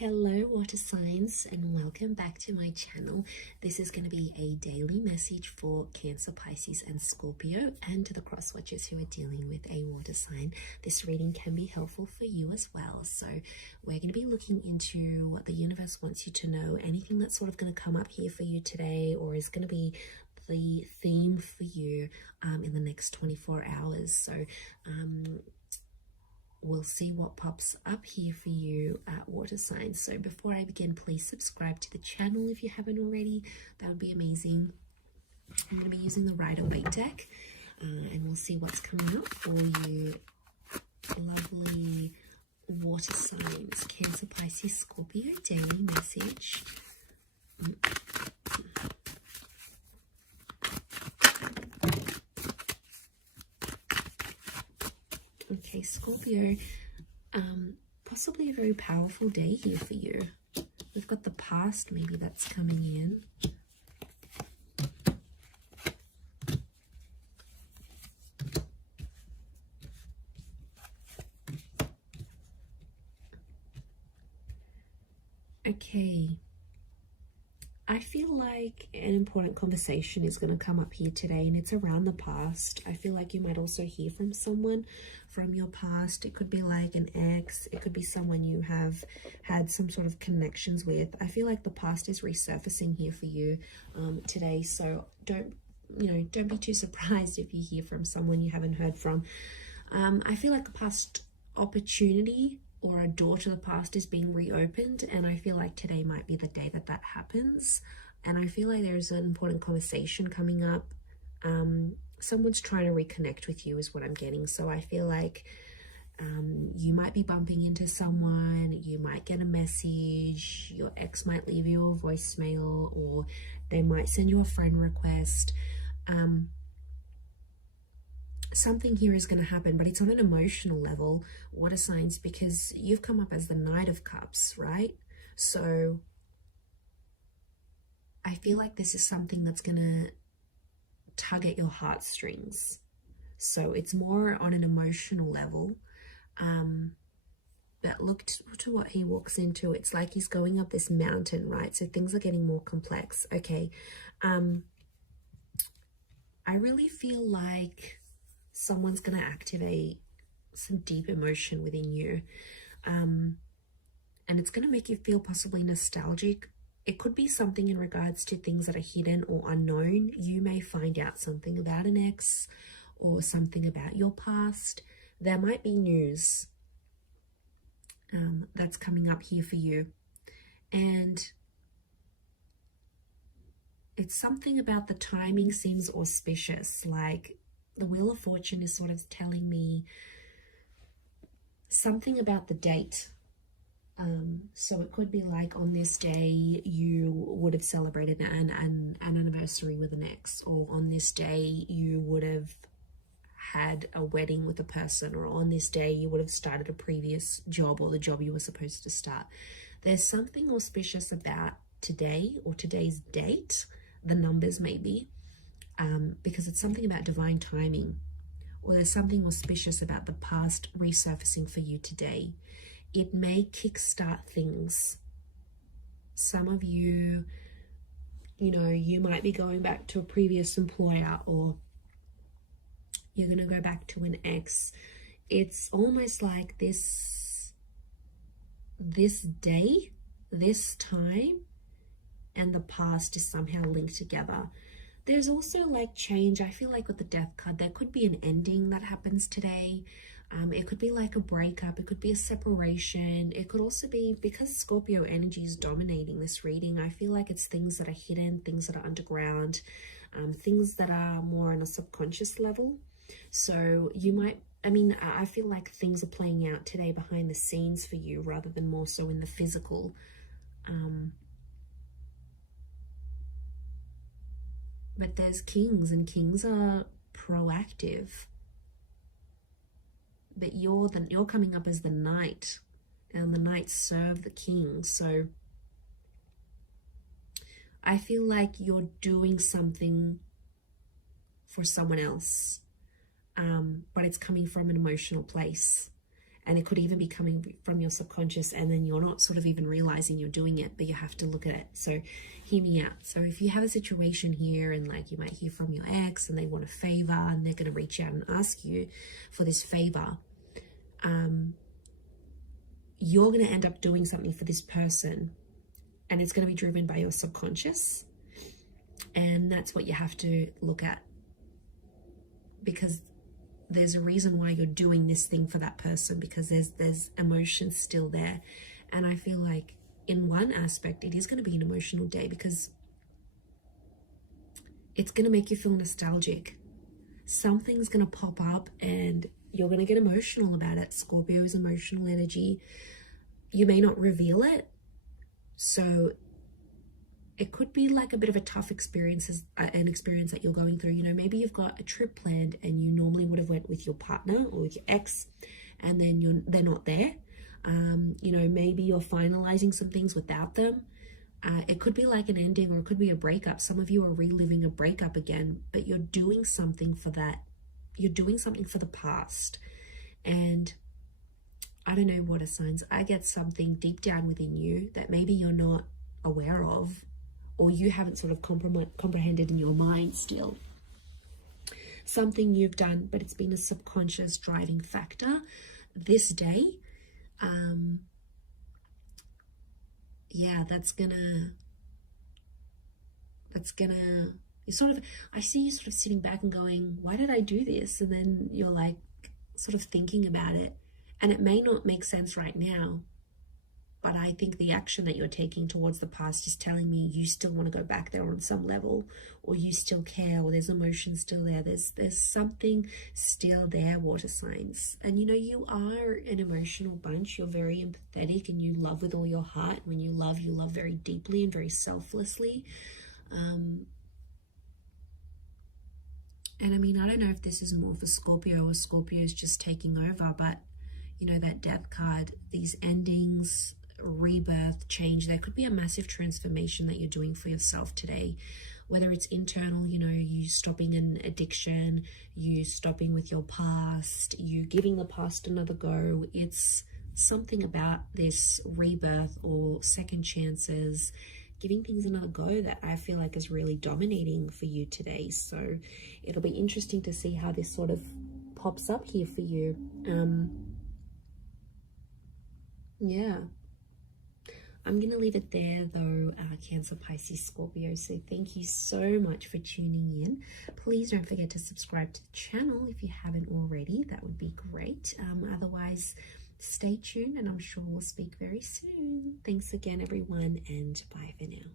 Hello water signs, and welcome back to my channel. This is going to be a daily message for Cancer, Pisces and Scorpio, and to the cross watchers who are dealing with a water sign. This reading can be helpful for you as well. So we're going to be looking into what the universe wants you to know, anything that's sort of going to come up here for you today, or is going to be the theme for you in the next 24 hours. So we'll see what pops up here for you at water signs. So before I begin, please subscribe to the channel if you haven't already. That would be amazing. I'm going to be using the Rider-Waite deck, and we'll see what's coming up for you. Lovely water signs, Cancer, Pisces, Scorpio, daily message. Okay, Scorpio, possibly a very powerful day here for you. We've got the past, maybe that's coming in. Okay. I feel like an important conversation is going to come up here today, and it's around the past. I feel like you might also hear from someone from your past. It could be like an ex. It could be someone you have had some sort of connections with. I feel like the past is resurfacing here for you today. So don't be too surprised if you hear from someone you haven't heard from. I feel like a past opportunity or a door to the past is being reopened, and I feel like today might be the day that that happens. And I feel like there's an important conversation coming up. Someone's trying to reconnect with you is what I'm getting. So I feel like you might be bumping into someone, you might get a message, your ex might leave you a voicemail, or they might send you a friend request. Something here is going to happen, but it's on an emotional level, water signs, because you've come up as the Knight of Cups, right? So I feel like this is something that's going to tug at your heartstrings. So it's more on an emotional level. But look to what he walks into. It's like he's going up this mountain, right? So things are getting more complex. Okay. I really feel like someone's going to activate some deep emotion within you. And it's going to make you feel possibly nostalgic. It could be something in regards to things that are hidden or unknown. You may find out something about an ex or something about your past. There might be news that's coming up here for you. And it's something about the timing seems auspicious. Like the Wheel of Fortune is sort of telling me something about the date. So it could be like on this day you would have celebrated an anniversary with an ex, or on this day you would have had a wedding with a person, or on this day you would have started a previous job or the job you were supposed to start. There's something auspicious about today or today's date, the numbers maybe, because it's something about divine timing, or there's something auspicious about the past resurfacing for you today. It may kickstart things. Some of you, you might be going back to a previous employer, or you're going to go back to an ex. It's almost like this day, this time, and the past is somehow linked together. There's also like change. I feel like with the Death card, there could be an ending that happens today. It could be like a breakup. It could be a separation. It could also be, because Scorpio energy is dominating this reading, I feel like it's things that are hidden, things that are underground, things that are more on a subconscious level. So you might, I feel like things are playing out today behind the scenes for you rather than more so in the physical. But there's kings, and kings are proactive. But you're coming up as the knight, and the knights serve the king. So I feel like you're doing something for someone else, but it's coming from an emotional place. And it could even be coming from your subconscious, and then you're not sort of even realizing you're doing it, but you have to look at it. So hear me out. So if you have a situation here, and like you might hear from your ex and they want a favor, and they're going to reach out and ask you for this favor, you're going to end up doing something for this person, and it's going to be driven by your subconscious. And that's what you have to look at, because there's a reason why you're doing this thing for that person, because there's emotions still there. And I feel like in one aspect it is going to be an emotional day, because it's going to make you feel nostalgic. Something's going to pop up and you're going to get emotional about it. Scorpio is emotional energy. You may not reveal it, so it could be like a bit of a tough experience, an experience that you're going through. You know, maybe you've got a trip planned and you normally would have went with your partner or with your ex, and then they're not there. You know, maybe you're finalizing some things without them. It could be like an ending, or it could be a breakup. Some of you are reliving a breakup again, but you're doing something for that. You're doing something for the past. And I don't know, water signs, I get something deep down within you that maybe you're not aware of, or you haven't sort of comprehended in your mind still. Something you've done, but it's been a subconscious driving factor this day. Yeah, that's gonna, you sort of, I see you sort of sitting back and going, why did I do this? And then you're like sort of thinking about it, and it may not make sense right now, but I think the action that you're taking towards the past is telling me you still want to go back there on some level, or you still care, or there's emotion still there. There's something still there, water signs. And you know, you are an emotional bunch. You're very empathetic and you love with all your heart. When you love very deeply and very selflessly. And I mean, I don't know if this is more for Scorpio, or Scorpio is just taking over, but you know, that death card, these endings, rebirth, change, there could be a massive transformation that you're doing for yourself today, whether it's internal, you know, you stopping an addiction, you stopping with your past, you giving the past another go. It's something about this rebirth or second chances, giving things another go, that I feel like is really dominating for you today. So it'll be interesting to see how this sort of pops up here for you. Yeah, I'm going to leave it there though, Cancer, Pisces, Scorpio. So thank you so much for tuning in. Please don't forget to subscribe to the channel if you haven't already. That would be great. Otherwise, stay tuned, and I'm sure we'll speak very soon. Thanks again, everyone, and bye for now.